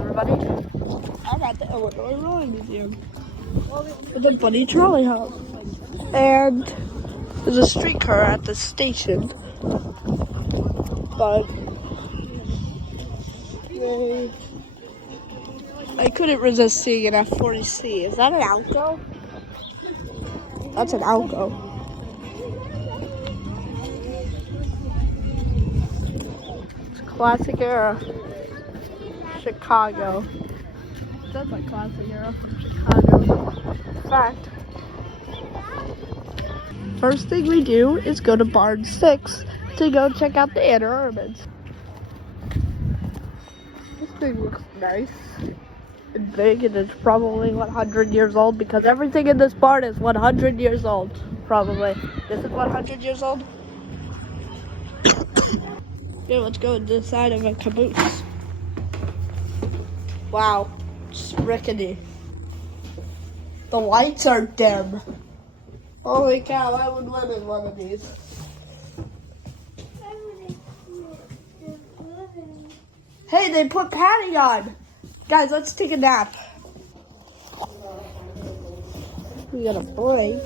everybody. I'm at the Illinois Rolling Museum with a bunny trolley house. And there's a streetcar at the station. But I couldn't resist seeing an F40C. Is that an Alco? That's an Alco. It's classic era. Chicago. That's like classic era from Chicago. In fact, first thing we do is go to Barn 6 to go check out the Anne Armaments. This thing looks nice and big, and it's probably 100 years old because everything in this barn is 100 years old. Probably. This is 100 years old. Okay, let's go inside of a caboose. Wow, it's rickety. The lights are dim. Holy cow, I would live in one of these. Hey, they put padding on. Guys, let's take a nap. We got a break.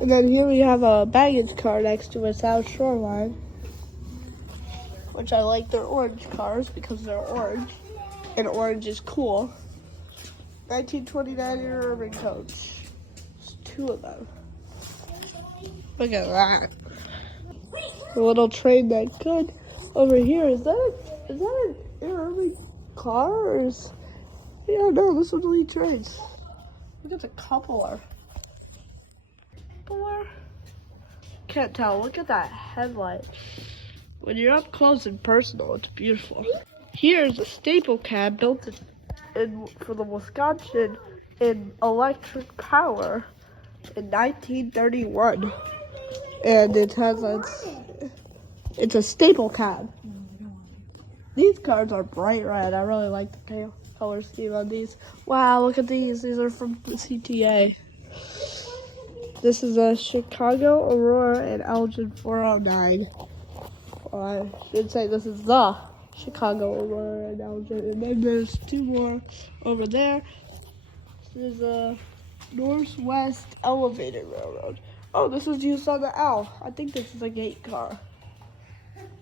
And then here we have a baggage car next to a South Shoreline, which I like their orange cars because they're orange, and orange is cool. 1929 Urban Coach. There's two of them. Look at that. A little train that could. Over here, is that an Urban car or is? Yeah, no, this one's lead trains. Look at the coupler. Can't tell. Look at that headlight. When you're up close and personal, it's beautiful. Here's a staple cab built for the Wisconsin in electric power in 1931, and it's a staple cab. These cars are bright red. I really like the color scheme on these. Wow, look at these. These are from the CTA. This is a Chicago, Aurora, and Elgin 409. Well, I should say this is the Chicago, Aurora, and Elgin. And then there's two more over there. This is a Northwest Elevated Railroad. Oh, this was used on the L. I think this is a gate car.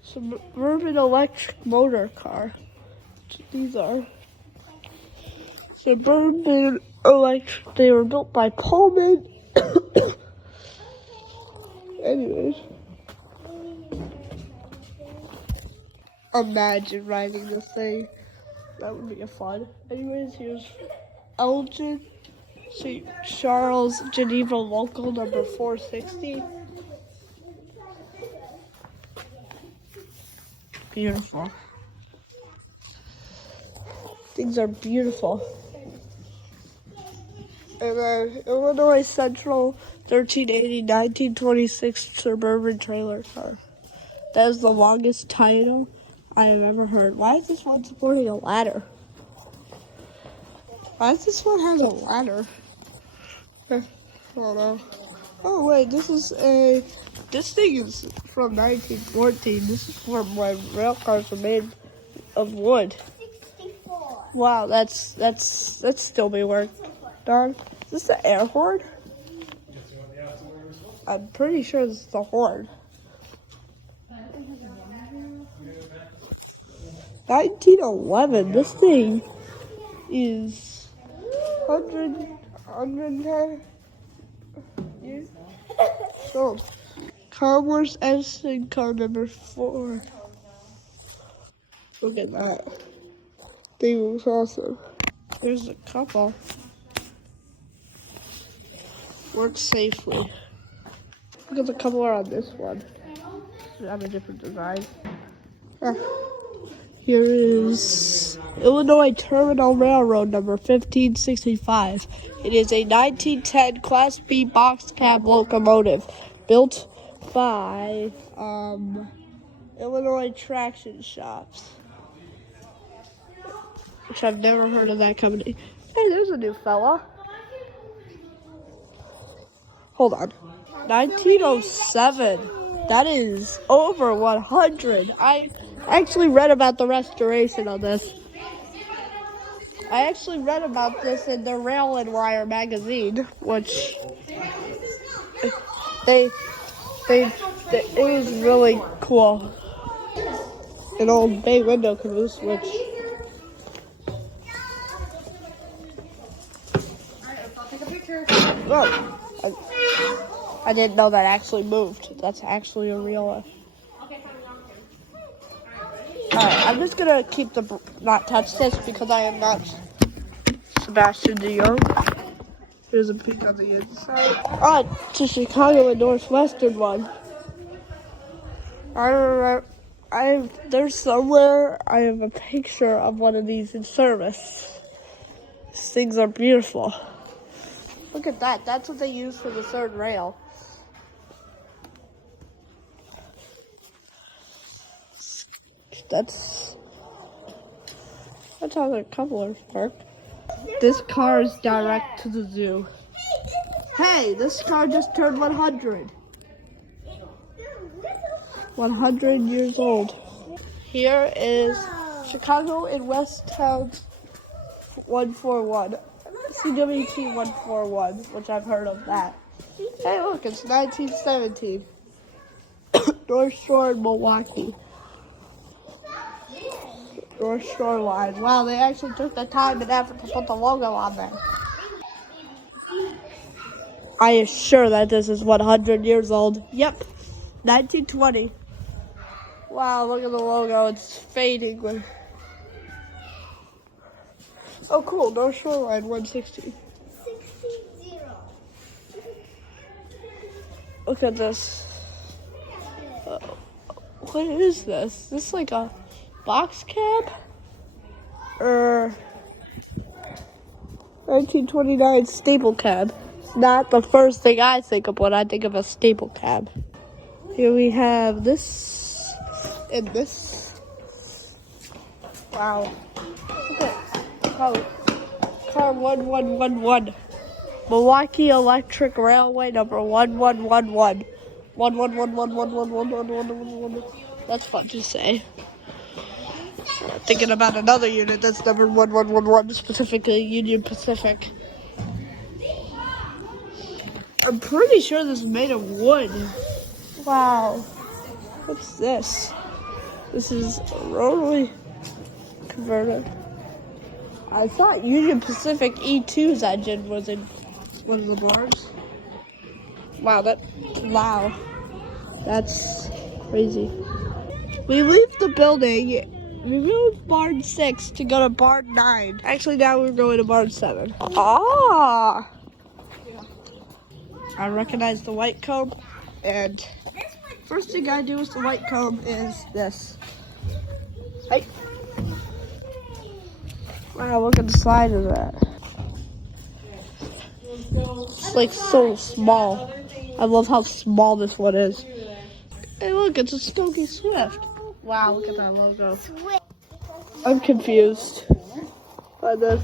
Suburban electric motor car. These are Suburban electric. They were built by Pullman. Anyways, imagine riding this thing. That would be fun. Anyways, here's Elgin, St. Charles, Geneva local number 460. Beautiful. Things are beautiful. And then Illinois Central 1380 1926 Suburban trailer car. That is the longest title I have ever heard. Why is this one supporting a ladder? Why does this one have a ladder? I don't know. Oh wait, this thing is from 1914. This is from when rail cars were made of wood. 64. Wow, that's still be worked on. Is this the air horn? I'm pretty sure this is the horn. 1911. This thing is 110 years old. Commerce Edison car number 4. Look at that. Thing was awesome. There's a couple. Works safely. Look at the coupler on this one. I have a different design. Here is Illinois Terminal Railroad number 1565. It is a 1910 Class B box cab locomotive built by Illinois Traction Shops, which I've never heard of that company. Hey, there's a new fella. Hold on. 1907. That is over 100. I actually read about the restoration of this. I actually read about this in the Rail and Wire magazine, which they it was really cool. An old bay window caboose, which oh, I didn't know that actually moved. That's actually a real. Alright, I'm just gonna keep not touch this because I am not Sebastian DeYoung. Here's a peek on the inside. Oh, it's a Chicago and Northwestern one. I remember. There's somewhere I have a picture of one of these in service. These things are beautiful. Look at that. That's what they use for the third rail. That's how their couplers work. This car is direct to the zoo. Hey, this car just turned 100. 100 years old. Here is Chicago and West Town 141. CWT 141, which I've heard of that. Hey, look, it's 1917. North Shore in Milwaukee. North Shore line. Wow, they actually took the time and effort to put the logo on there. I am sure that this is 100 years old. Yep, 1920. Wow, look at the logo. It's fading. Oh, cool. North Shore line 160. Look at this. What is this? Is this like a box cab? Or 1929 staple cab. Not the first thing I think of when I think of a staple cab. Here we have this and this. Wow. Look at car 1111. Milwaukee Electric Railway number 1111. 1111111111. That's fun to say. Thinking about another unit that's number 1111, specifically Union Pacific. I'm pretty sure this is made of wood. Wow. What's this? This is a rotary converter. I thought Union Pacific E2's engine was in one of the boards. Wow, that's crazy. We leave the building. We moved barn 6 to go to barn 9. Actually, now we're going to barn 7. Ah! I recognize the white comb, and first thing I do with the white comb is this. Hey. Wow, look at the side of that. It's like so small. I love how small this one is. Hey, look, it's a Stokey Swift. Wow, look at that logo. I'm confused by this.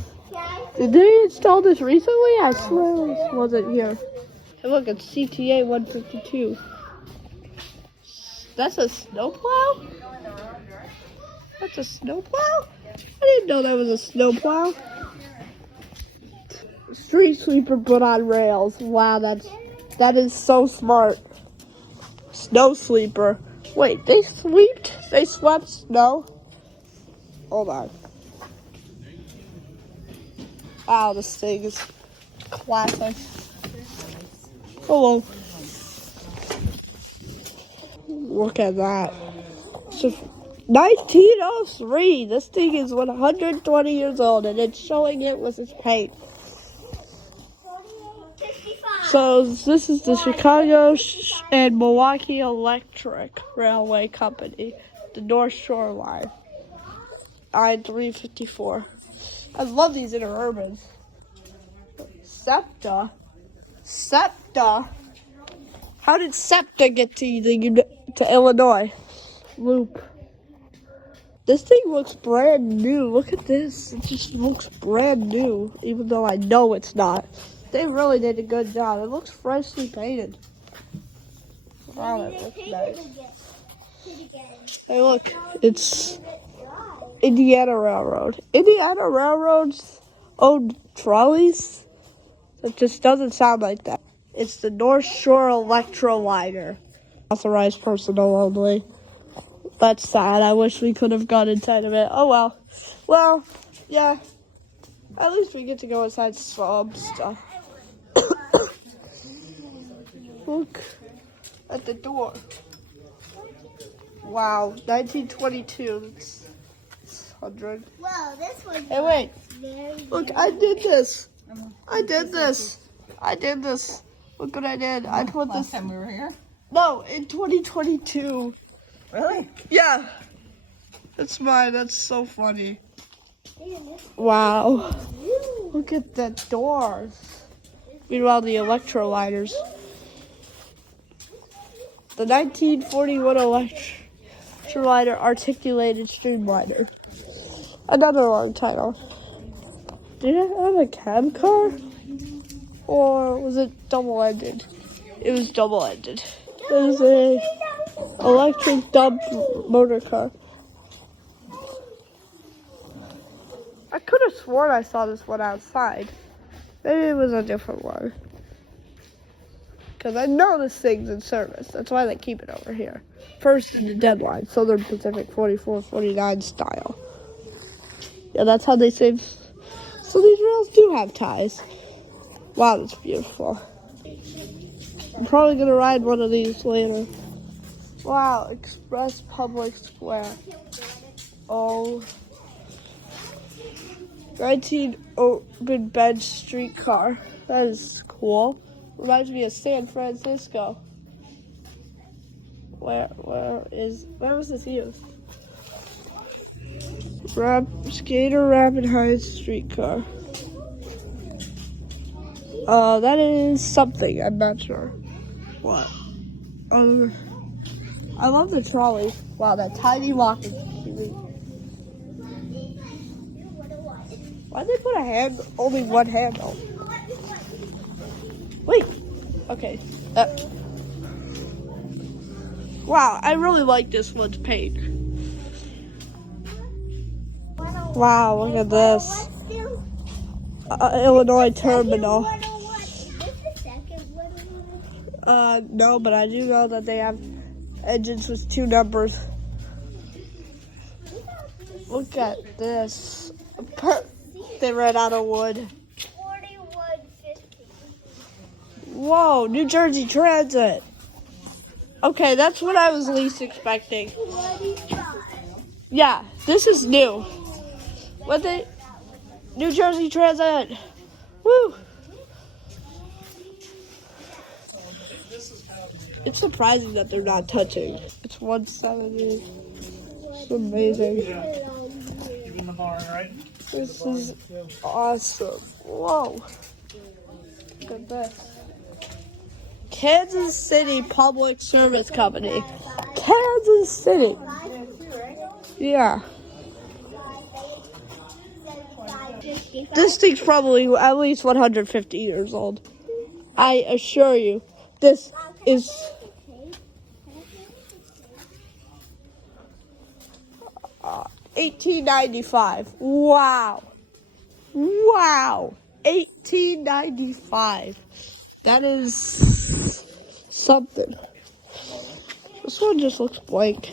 Did they install this recently? I swear this wasn't here. Hey, look, it's CTA 152. That's a snowplow? That's a snowplow? I didn't know that was a snowplow. Street sweeper put on rails. Wow, that is so smart. Snow sweeper. Wait, they swept snow? Hold on. Wow, this thing is classic. Hello. Look at that. So 1903. This thing is 120 years old, and it's showing it with its paint. So this is the Chicago and Milwaukee Electric Railway Company, the North Shore line. I-354. I love these interurbans. SEPTA. How did SEPTA get to Illinois? Loop. This thing looks brand new. Look at this. It just looks brand new, even though I know it's not. They really did a good job. It looks freshly painted. Wow, that looks nice. Hey, look, it's Indiana Railroad. Indiana Railroad's owned trolleys. It just doesn't sound like that. It's the North Shore Electroliner. Authorized personnel only. That's sad. I wish we could have gone inside of it. Oh well. Well, yeah. At least we get to go inside some stuff. Look at the door. Wow, 1922. It's 100. Well, this one. Hey, wait. Very, Look, I did this. I did this. I did this. Look what I did. I put this. Last time we were here? No, in 2022. Really? Yeah. That's mine. That's so funny. Wow. Look at the doors. Meanwhile, the electroliners. The 1941 electroliner articulated streamliner. Another long title. Did it have a cab car? Or was it double-ended? It was double-ended. There's a electric dump motor car. I could have sworn I saw this one outside. Maybe it was a different one. Because I know this thing's in service. That's why they keep it over here. First in the deadline, Southern Pacific 4449 style. Yeah, that's how they save. So these rails do have ties. Wow, that's beautiful. I'm probably going to ride one of these later. Wow, Express Public Square. Oh. 19 open bench streetcar. That is cool. Reminds me of San Francisco. Where was this used? Skater Rapid Heights streetcar. That is something. I'm not sure. What? I love the trolley. Wow, that tiny walking. Why'd they put only one handle? Wait. Okay. Wow, I really like this one's paint. Wow, look at this. Illinois Terminal. No, but I do know that they have engines with 2 numbers. Look at this. They ran out of wood. 4150. Whoa, New Jersey Transit. Okay, that's what I was least expecting. 25. Yeah, this is new. New Jersey Transit. Woo! It's surprising that they're not touching. It's 170. It's amazing. Keeping the bar, right? This is awesome. Whoa. Look at this. Kansas City Public Service Company. Kansas City. Yeah. This thing's probably at least 150 years old. I assure you. This is 1895. Wow. Wow. 1895. That is something. This one just looks blank.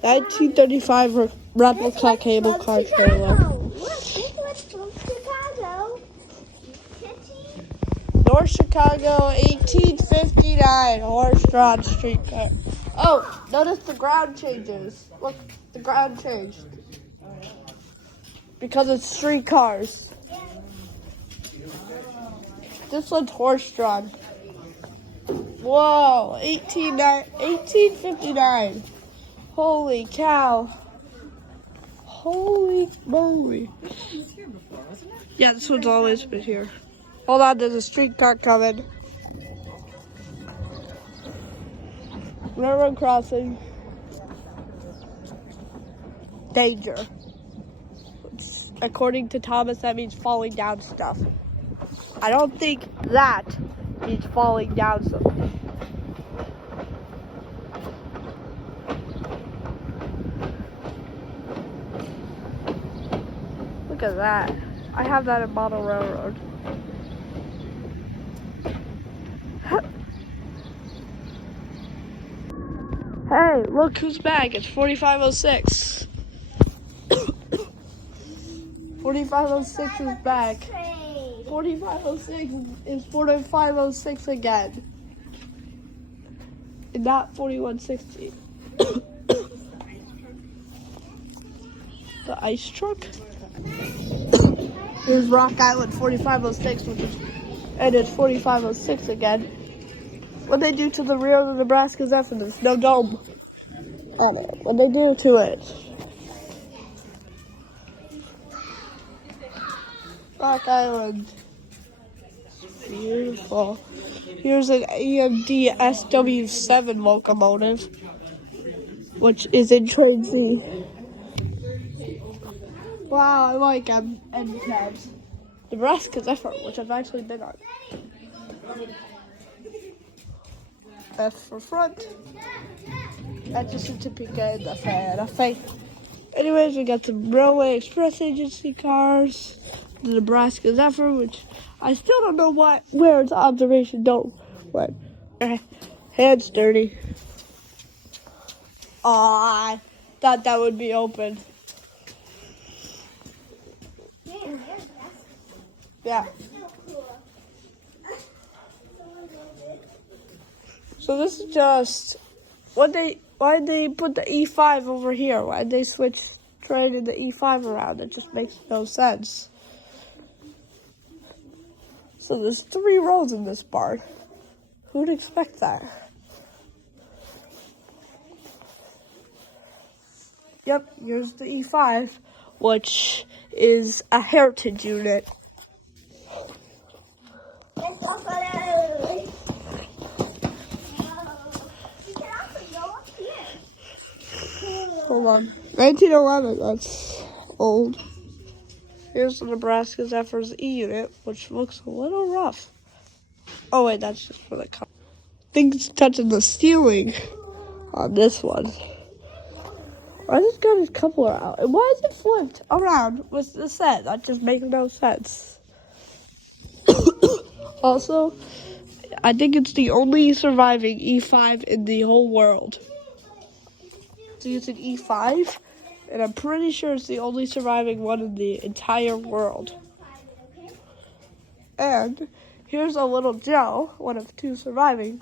1935 replica cable car trailer. Look, this one's from Chicago. North Chicago, 1859, horse-drawn streetcar. Oh, notice the ground changes. Look, the ground changed. Because it's streetcars. This one's horse-drawn. Whoa, 1859. Holy cow. Holy moly. Yeah, this one's always been here. Hold on, there's a streetcar coming. Railroad crossing. Danger. According to Thomas, that means falling down stuff. I don't think that means falling down something. Look at that. I have that in Model Railroad. Hey, look who's back. It's 4506. 4506 is back. 4506 is 4506 again. And not 4160. The ice truck? Here's Rock Island 4506, and it's 4506 again. What they do to the rear of the Nebraska Zephyr, there's no dome on it. What they do to it. Rock Island. Beautiful. Here's an AMD SW7 locomotive, which is in Train Z. Wow, I like end cabs. Nebraska Zephyr, which I've actually been on. F for front. That's a certificate and the Santa Fe. Anyways, we got some Railway Express Agency cars. The Nebraska Zephyr, which I still don't know where its observation don't went. Hands dirty. Aw, I thought that would be open. Yeah. So this is just why'd they put the E5 over here? Why'd they switch train and the E5 around? It just makes no sense. So there's 3 rows in this barn. Who'd expect that? Yep, here's the E5, which is a heritage unit. Hold on. 1911, that's old. Here's the Nebraska Zephyr's E unit, which looks a little rough. Oh wait, that's just for the car. Things touching the ceiling on this one. I just got his coupler out. And why is it flipped around with the set? That just makes no sense. Also, I think it's the only surviving E5 in the whole world. So it's an E5, and I'm pretty sure it's the only surviving one in the entire world. And here's a little gel, one of 2 surviving.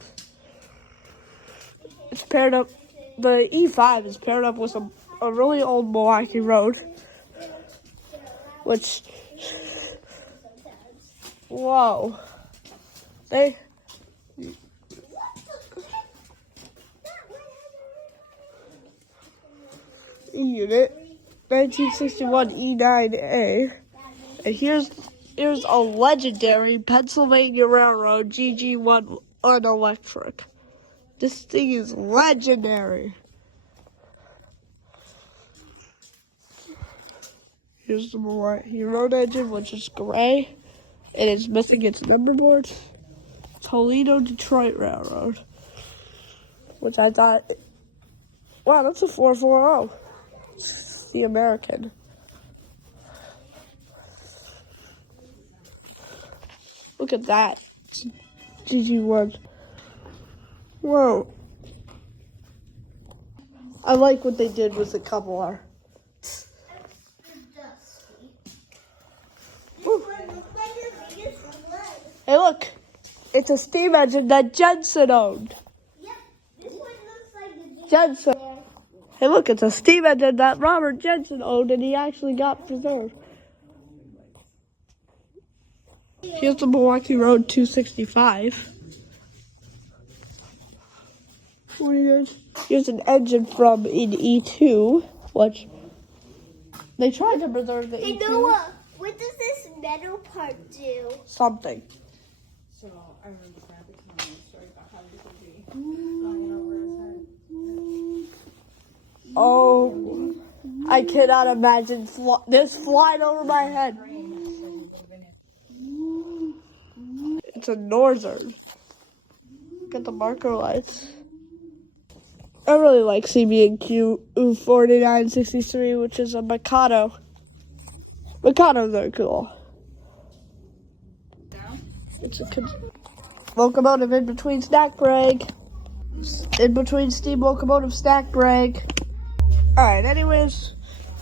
It's paired up, the E5 is paired up with a really old Milwaukee Road, which, whoa, E-unit, 1961 E9A, and here's a legendary Pennsylvania Railroad GG1 unelectric. This thing is legendary. Here's the Milwaukee Road engine, which is gray, and it's missing its number board. Toledo Detroit Railroad, which I thought, wow, that's a 440. It's the American. Look at that. GG1. Whoa. I like what they did with the coupler. Hey, look. It's a steam engine that Jensen owned. Yep, this one looks like the Jensen. Hey, look, it's a steam engine that Robert Jensen owned, and he actually got preserved. Here's the Milwaukee Road 265. Here's an engine from an E2, which they tried to preserve the E2. Hey Noah, what does this metal part do? Something. So I remember Grandpa telling me a story about how this would be flying over his head. Oh, I cannot imagine this flying over my head. It's a Northern. Look at the marker lights. I really like CB&Q 4963, which is a Mikado. Mechanos are cool. It's a locomotive in between snack break. In between steam locomotive snack break. Alright, anyways,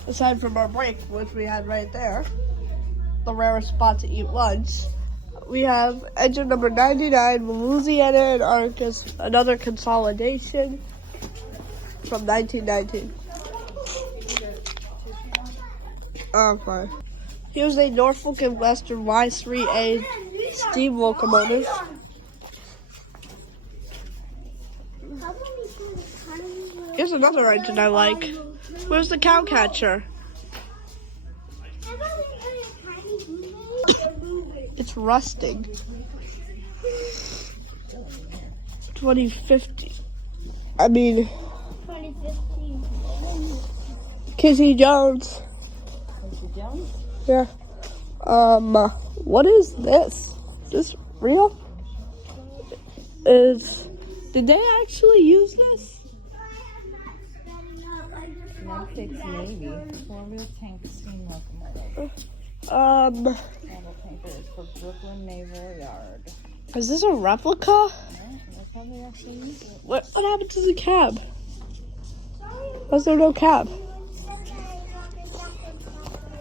aside from our break, which we had right there, the rarest spot to eat lunch, we have engine number 99, Louisiana and Arcus, another consolidation from 1919. Oh, fine. Here's a Norfolk and Western Y3A steam locomotive. Here's another engine I like. Where's the cow catcher? It's rusting. 2050. I mean, 2015. Kizzy Jones. Yeah. What is this? Is this real? Did they actually use this? Maybe. Four-wheel tank steam locomotive. Model tanker is for Brooklyn Naval Yard. Is this a replica? Yeah, that's how they actually use it. What happened to the cab? Was there no cab?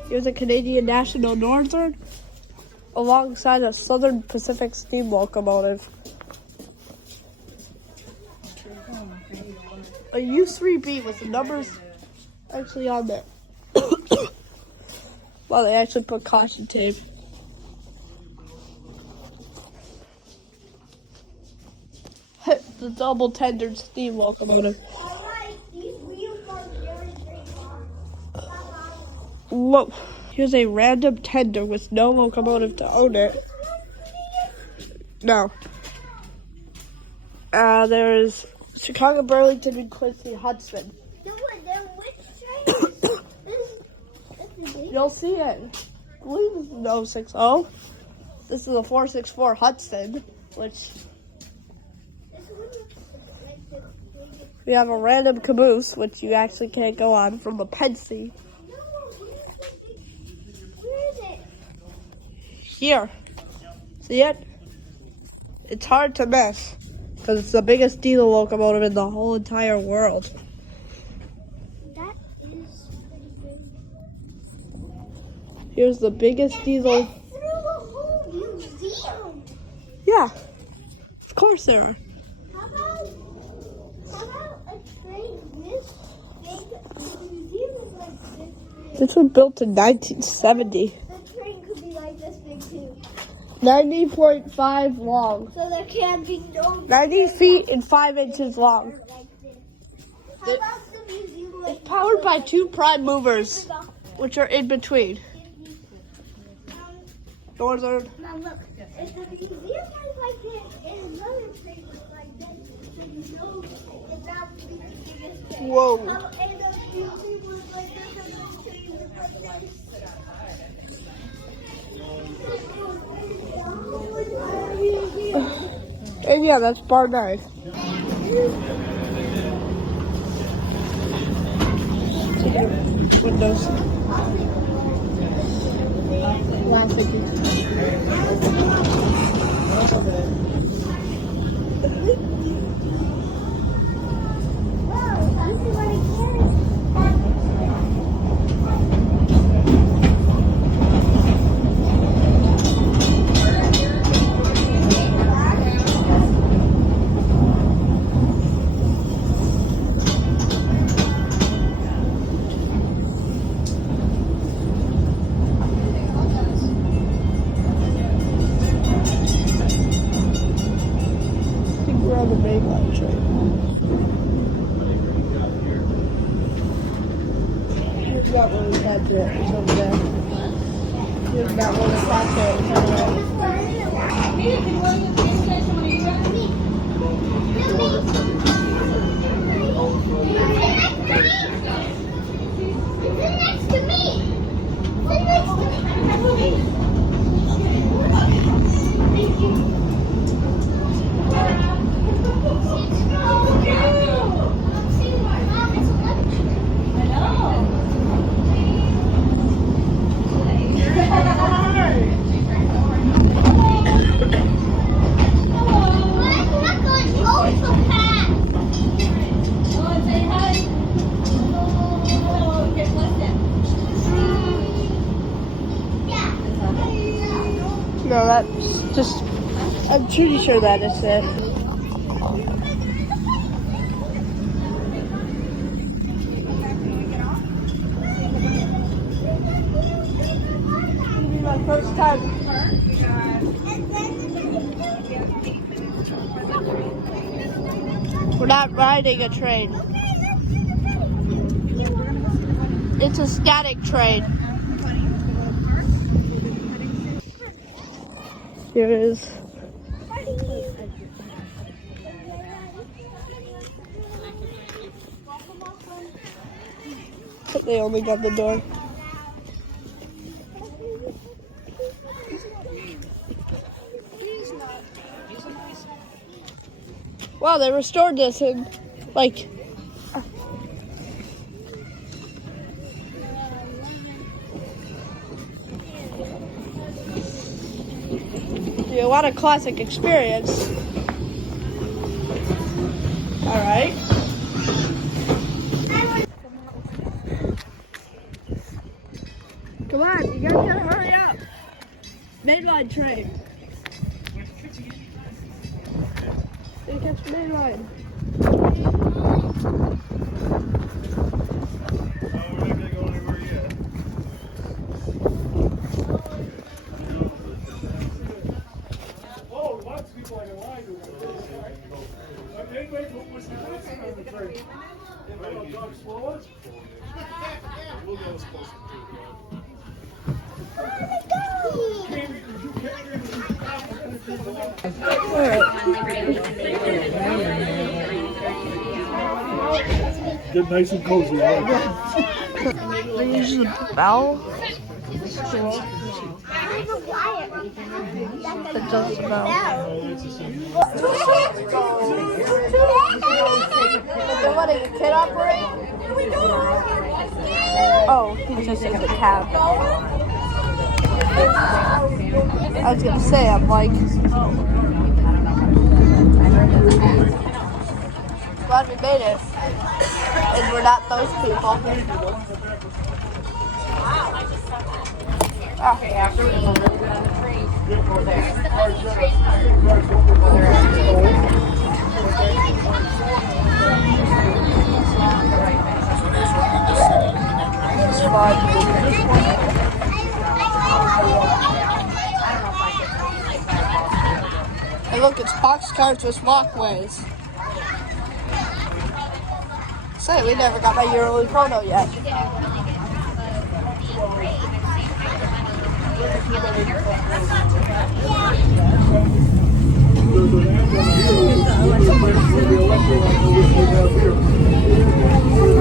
Here's a Canadian National Northern alongside a Southern Pacific steam locomotive. A U3B with the numbers actually on there. Well, they actually put caution tape. The double tendered steam locomotive. Whoa. Here's a random tender with no locomotive to own it. No. There's Chicago, Burlington, and Quincy, Hudson. You'll see it. I believe this is an 060. This is a 464 Hudson, which we have a random caboose, which you actually can't go on, from a Pensy. Here. See it? It's hard to miss because it's the biggest diesel locomotive in the whole entire world. That is pretty good. Here's the biggest diesel. Through the whole museum. Yeah, of course there are. How about a train this big? The museum is like this big. This was built in 1970. The train could be like this big too. 90.5 long. So there can be no 90 feet and 5 inches long. like this. How about the museum like It's powered by 2 prime movers, which are in between. Northern. Now look, if the museum was like this and another train was like this, then you know that that would be the biggest train. Whoa. And the museum was like this and the train was like this. And yeah, that's bar 9. Windows. We're on the main line train. Here's that one with that jet. It's over there. Here's that one with that jet. It's over Next to me. Sit next to me. Thank you. Just, I'm pretty sure that is it. It'll be my first time. We're not riding a train. It's a static train. Here it is. They only got the door. Wow, they restored this in like a lot of classic experience. All right. Come on, you guys gotta hurry up. Mainline train. They catch the mainline. We're not gonna go anywhere yet. Oh, lots of people like a line to it. Anyway, what was the next thing on the train? Anybody talk slower? We'll go as close Get nice and cozy, right? They use the bell. It does the bell. They're letting a kid operate? Oh, he's just in the cab. I was gonna say, I'm like, glad we made it. And we're not those people. Okay, after we go on the train, go there. Hey, look, it's boxcars with walkways. Say, we never got my yearly photo yet.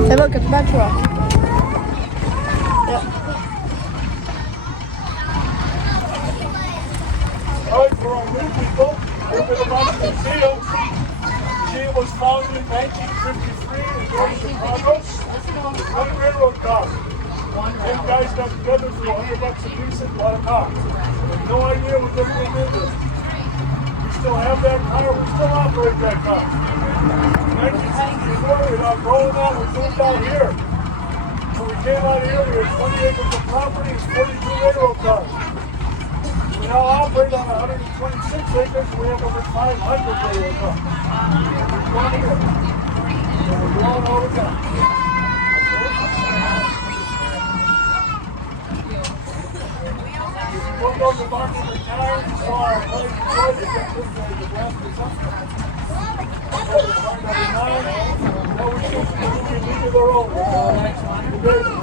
Hey, look, it's Metro. Yep. All right, for our new people, we're going to run the museum. The museum was founded in 1953 in North Chicago. One railroad car. 10 guys got together for $100 a piece and bought a car. No idea what they're going to do. We still have that car. We still operate that car. In 1964, we got rolling out. We moved out here. So we came out here. We had 20 acres of property and 42 railroad cars. We now operate on 126 acres. We have over 500 railroad cars. We're growing here. So we're growing all the time. We'll go to market retired, so our employees enjoy the get this the draft is up. No, we should be leaving their own.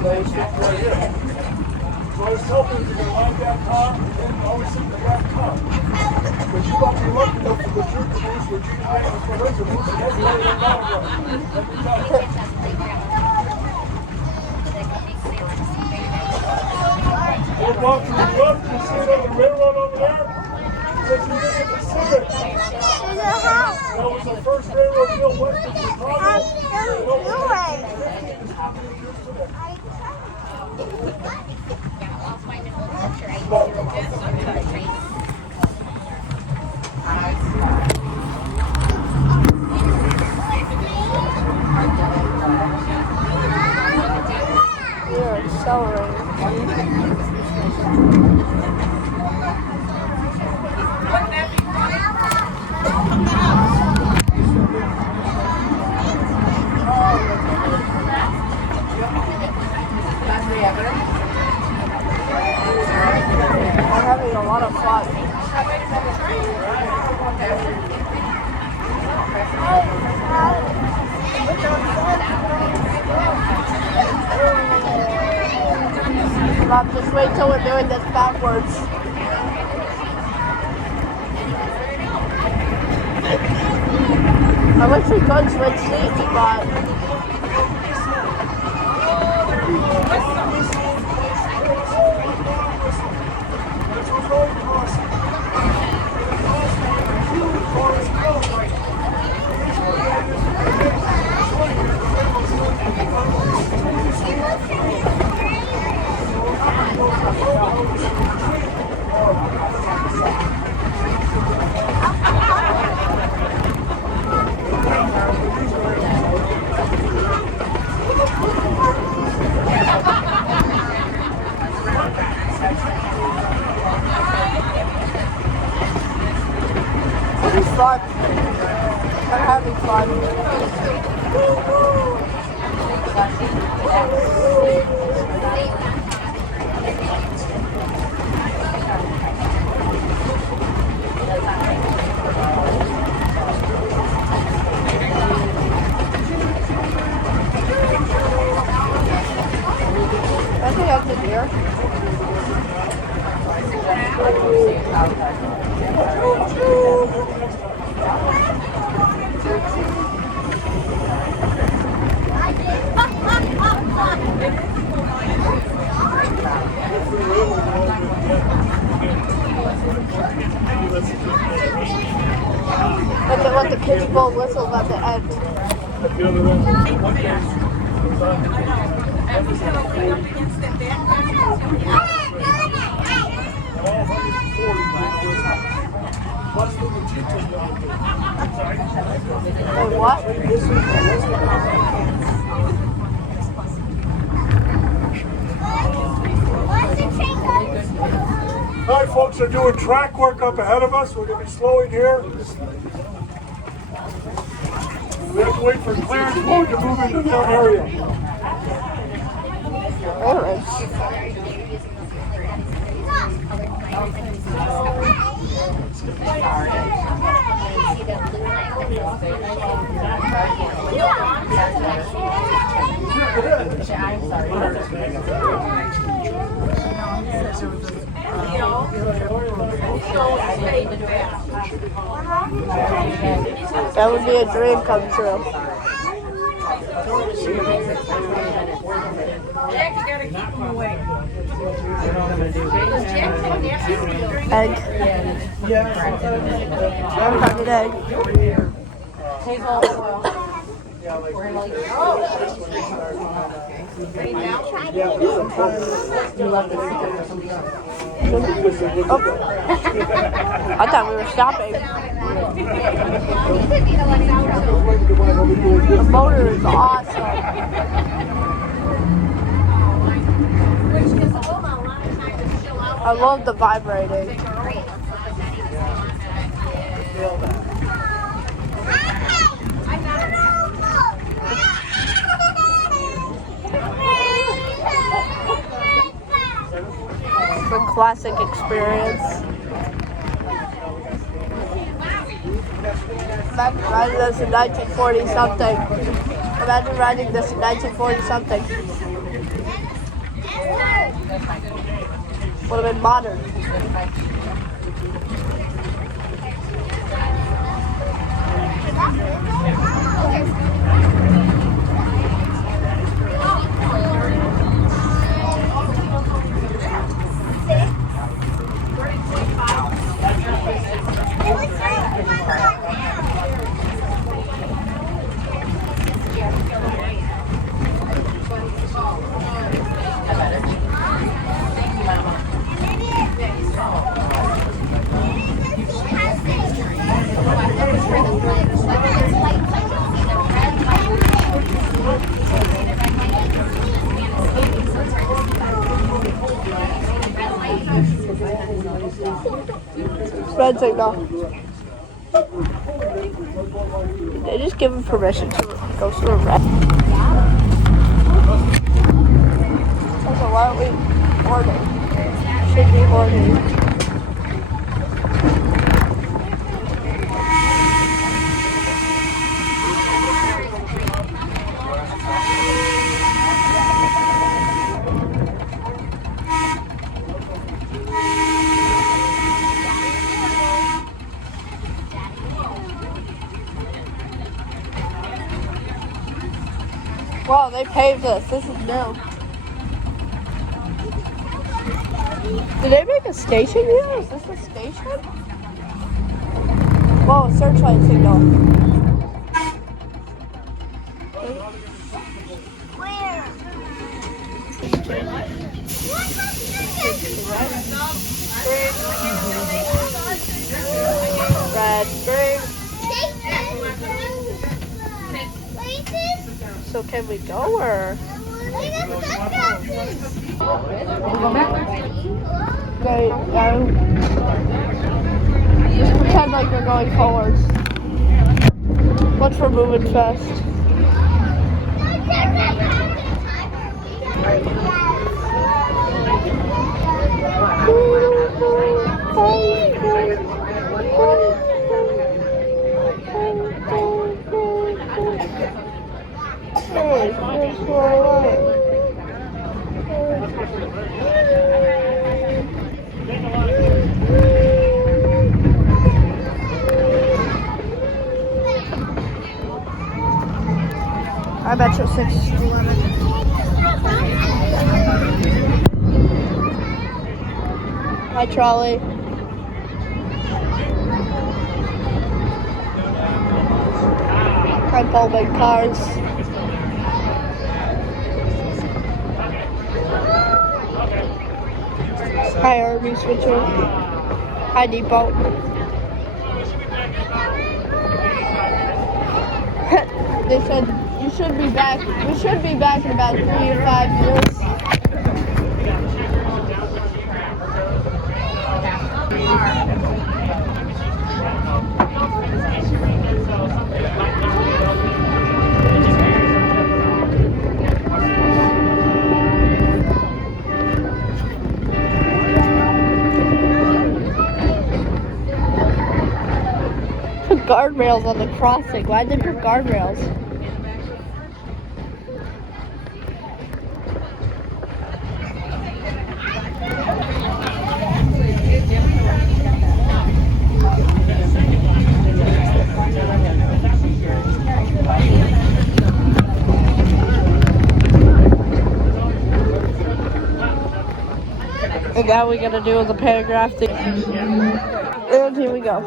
They sit right here. So I was telling them, you're going to like that car, and then always sit in the back car. But you got to be lucky enough for the truth to lose with Gene Hines and for her to lose and everybody in that one. Let me tell you. We're walking up, you see the railroad over there? Let's look at the civic. That was the first railroad built west of You're accelerating. Mom, just wait till we're doing this backwards. I wish we could switch seats, but it's fun. I'm having fun. I think that's a deer. And then what the kids blow whistles at the end. Wait, what? All right, folks, they're doing track work up ahead of us. We're going to be slowing here. We have to wait for clearance mode to move into their area. That would be a dream come true. Jack, you gotta keep them away. Egg. Cracked egg. Hazel oil. We're gonna leave. You love this secret for somebody else. I thought we were stopping. The motor is awesome. I love the vibrating. The classic experience. Imagine riding this in 1940 something. Imagine riding this in 1940 something. Would have been modern. Red signal. They just give him permission to go through a red. So why don't we order? Should be ordering. Wow, they paved this. This is new. Did they make a station here? Is this a station? Whoa, searchlight signal. Where? Red, green. Places? So can we go or? They, just pretend like you're going forwards. Watch for moving fast. I bet you're 6'11". Hi, Trolly. I'm all big cars. Hi, Army Switcher. Hi, Depot. They said you should be back. We should be back in about 3 to 5 years. Put guardrails on the crossing. Why'd they put guardrails? And now we gotta do the paragraph thing. And here we go.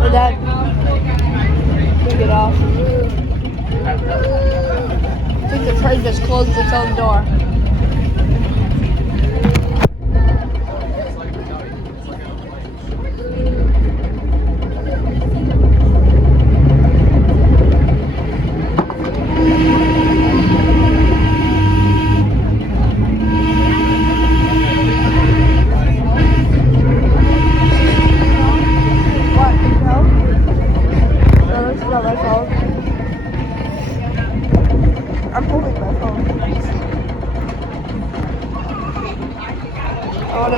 And then we get off. I think the train just closed its own door. I'm holding my phone. I want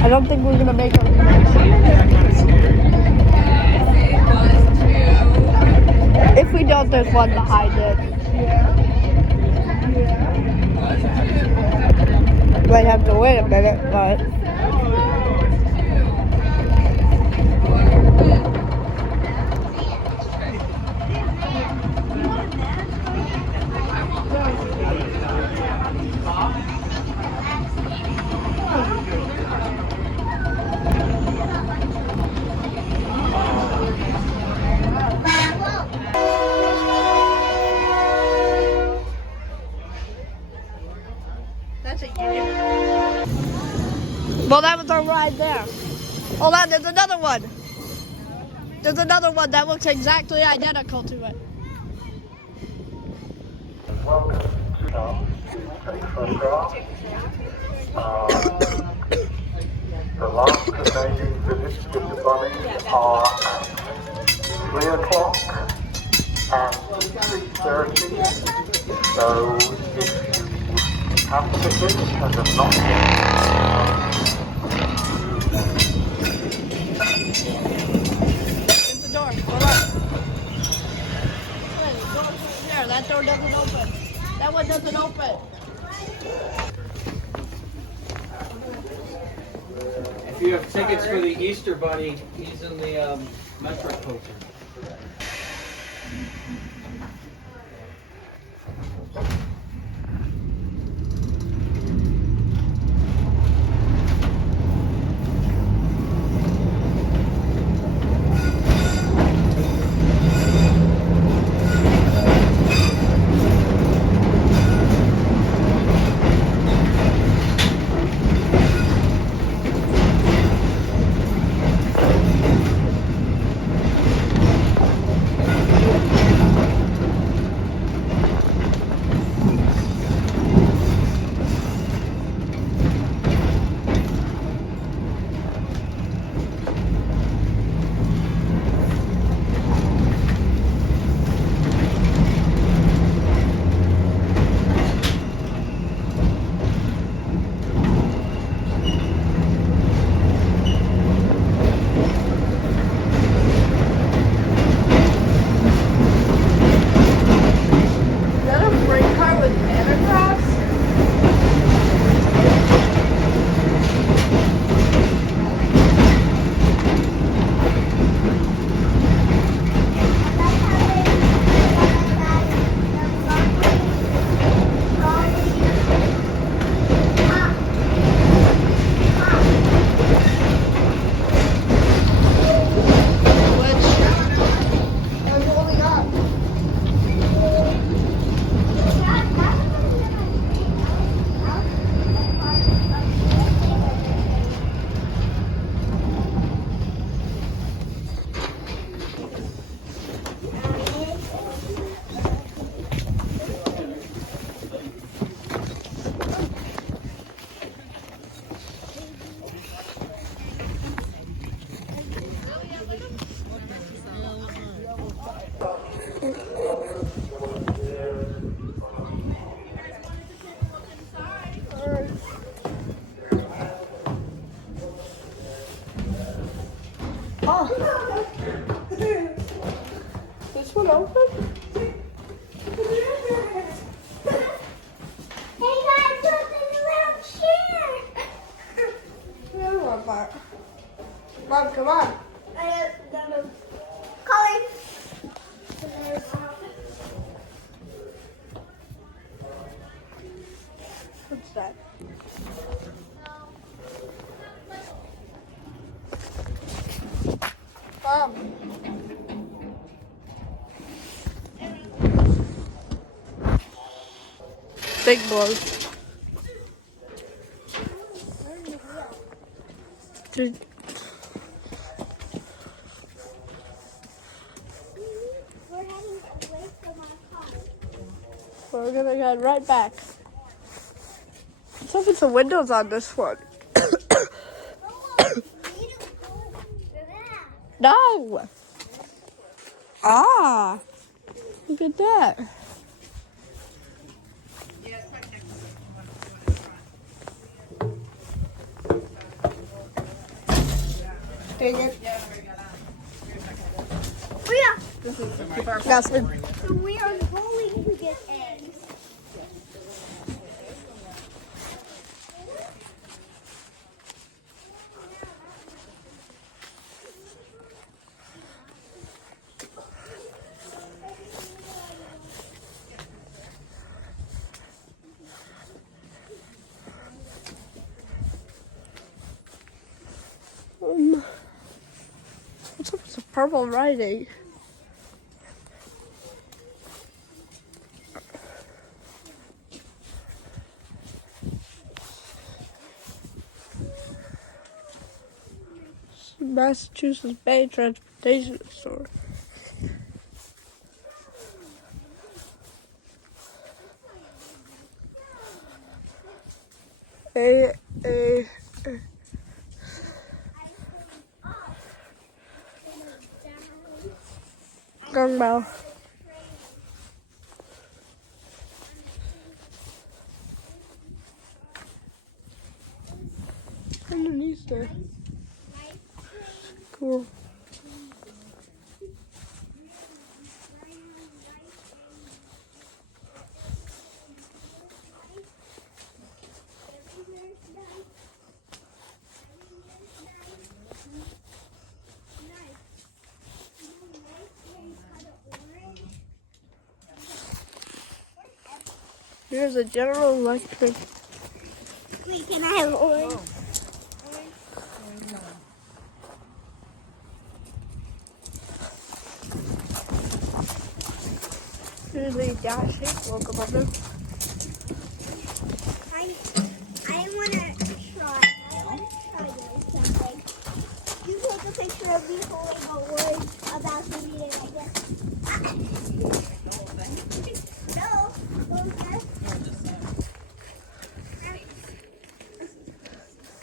I don't think we're gonna make our connection. If we don't, there's one behind it. Might have to wait a minute, but. That's a game. Well, that was our ride there. Hold on, there's another one. There's another one that looks exactly identical to it. Welcome to now. Take photograph. The last remaining visits with the bunnies are at 3 o'clock and 3:30. So if you have tickets and have not yet, There's the door. Hold on. Hey, the door's right here. That door doesn't open. That one doesn't open. If you have tickets for the Easter Bunny, he's in the Metro poster. Is that a freight car with pantograph? I'm holding up. Oh. This one open? Hey guys, look, there's a little chair. The other one, Mark. Mom, come on. Colin. What's that? Mom. Big blows. Dude. We're heading away from our car. We're gonna head right back. Let's open some windows on this one. No! Ah! Look at that. Dang it. Yes, We are going to get eggs. what's up with the purple writing? Massachusetts Bay Transportation Authority. A gun bell. Underneath there. Cool. Here's a General Electric. Wait, can I have orange? Here's a dash locomotive. I want to try. I want to try doing something. You take a picture of me holding a word about the meeting, I guess. No.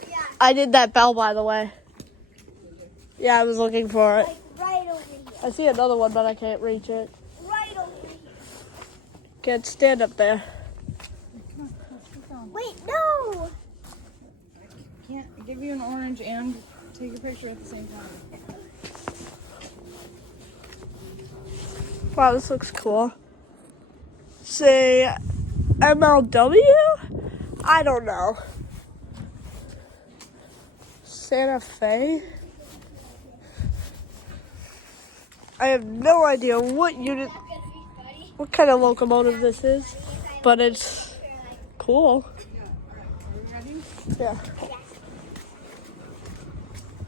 Yeah, I did that bell, by the way. Yeah, I was looking for it. like right over here. I see another one, but I can't reach it. Right over here. Can't stand up there. Wait, no. Can't give you an orange and take a picture at the same time. Wow, this looks cool. Say MLW? I don't know. Santa Fe? I have no idea what kind of locomotive this is, but it's cool. Yeah.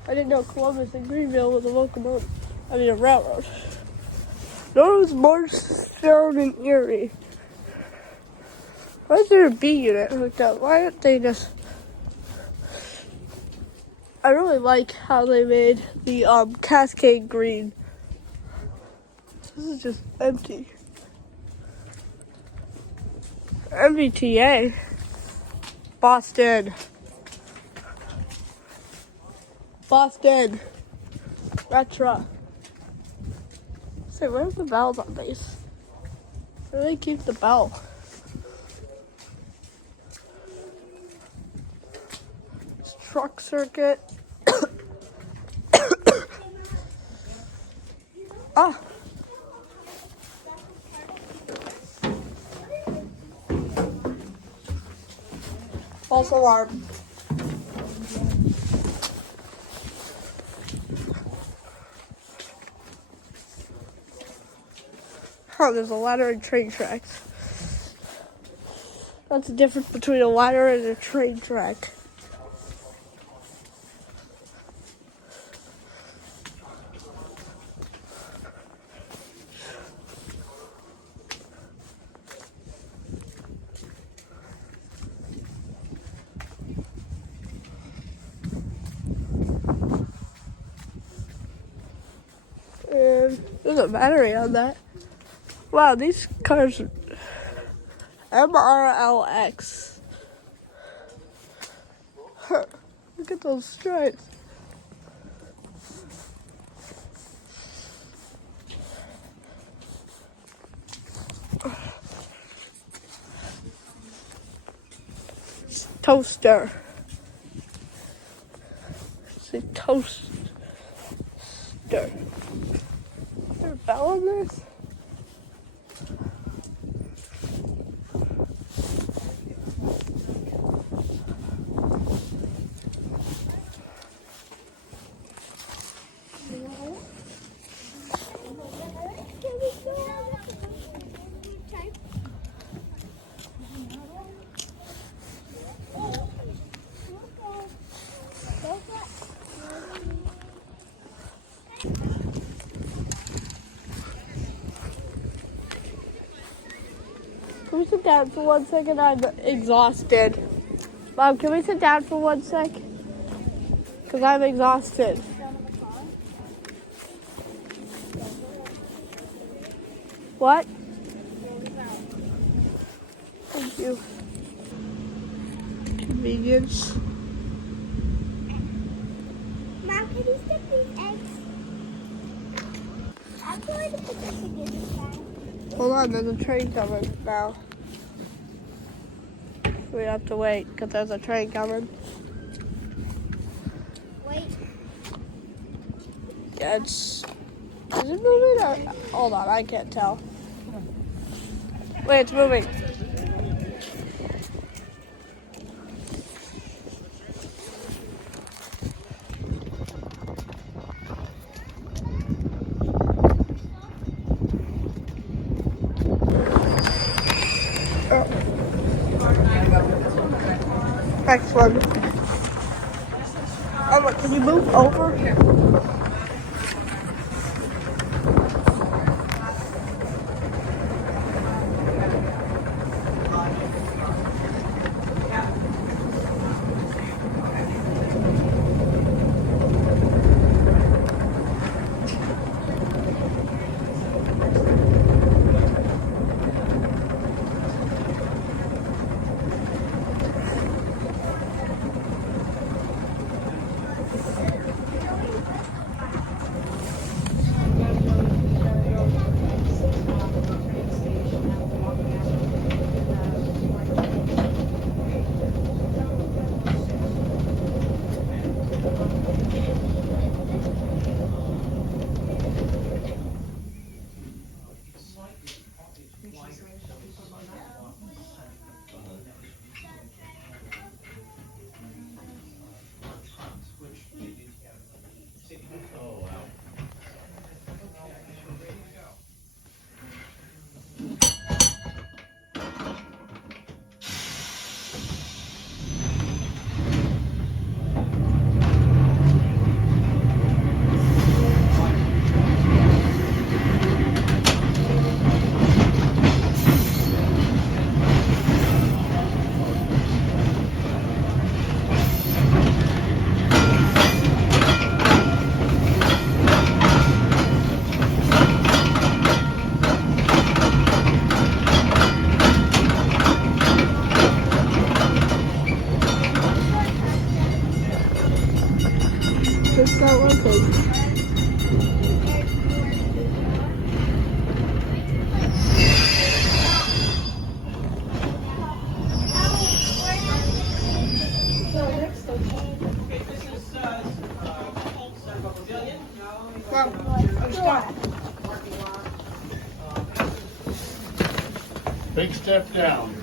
I didn't know Columbus and Greenville was a locomotive. I mean, a railroad. Nor was Morristown and Erie. Why is there a B unit hooked up? Why don't they just... I really like how they made the Cascade green. This is just empty. MBTA. Boston. Retro. Say, where's the bells on these? Where do they keep the bell? It's truck circuit. Ah. False alarm. Oh, there's a ladder and train tracks. That's the difference between a ladder and a train track. And there's a battery on that. Wow, these cars are MRLX. Huh, look at those stripes. Toaster. It's a toaster. Is there a bell on this? Can we sit down for 1 second? I'm exhausted. Mom, can we sit down for 1 sec? Because I'm exhausted. What? Thank you. Convenience. Mom, can you stick these eggs? I'm going to put this in this bag. Hold on, there's a train coming now. We have to wait because there's a train coming. Wait. Yeah, is it moving? Or, hold on, I can't tell. Wait, it's moving. Next one. Oh, look, can you move over? It's not working. Big step down.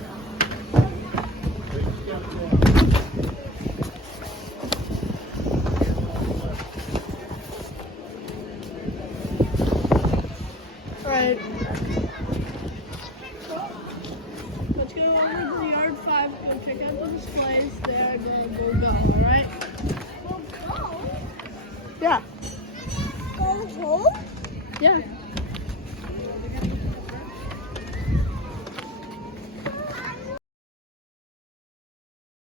Alright. Let's go over to yard 5, go check out the displays there, and then we'll go, alright? We'll go. Yeah. Go home? Yeah.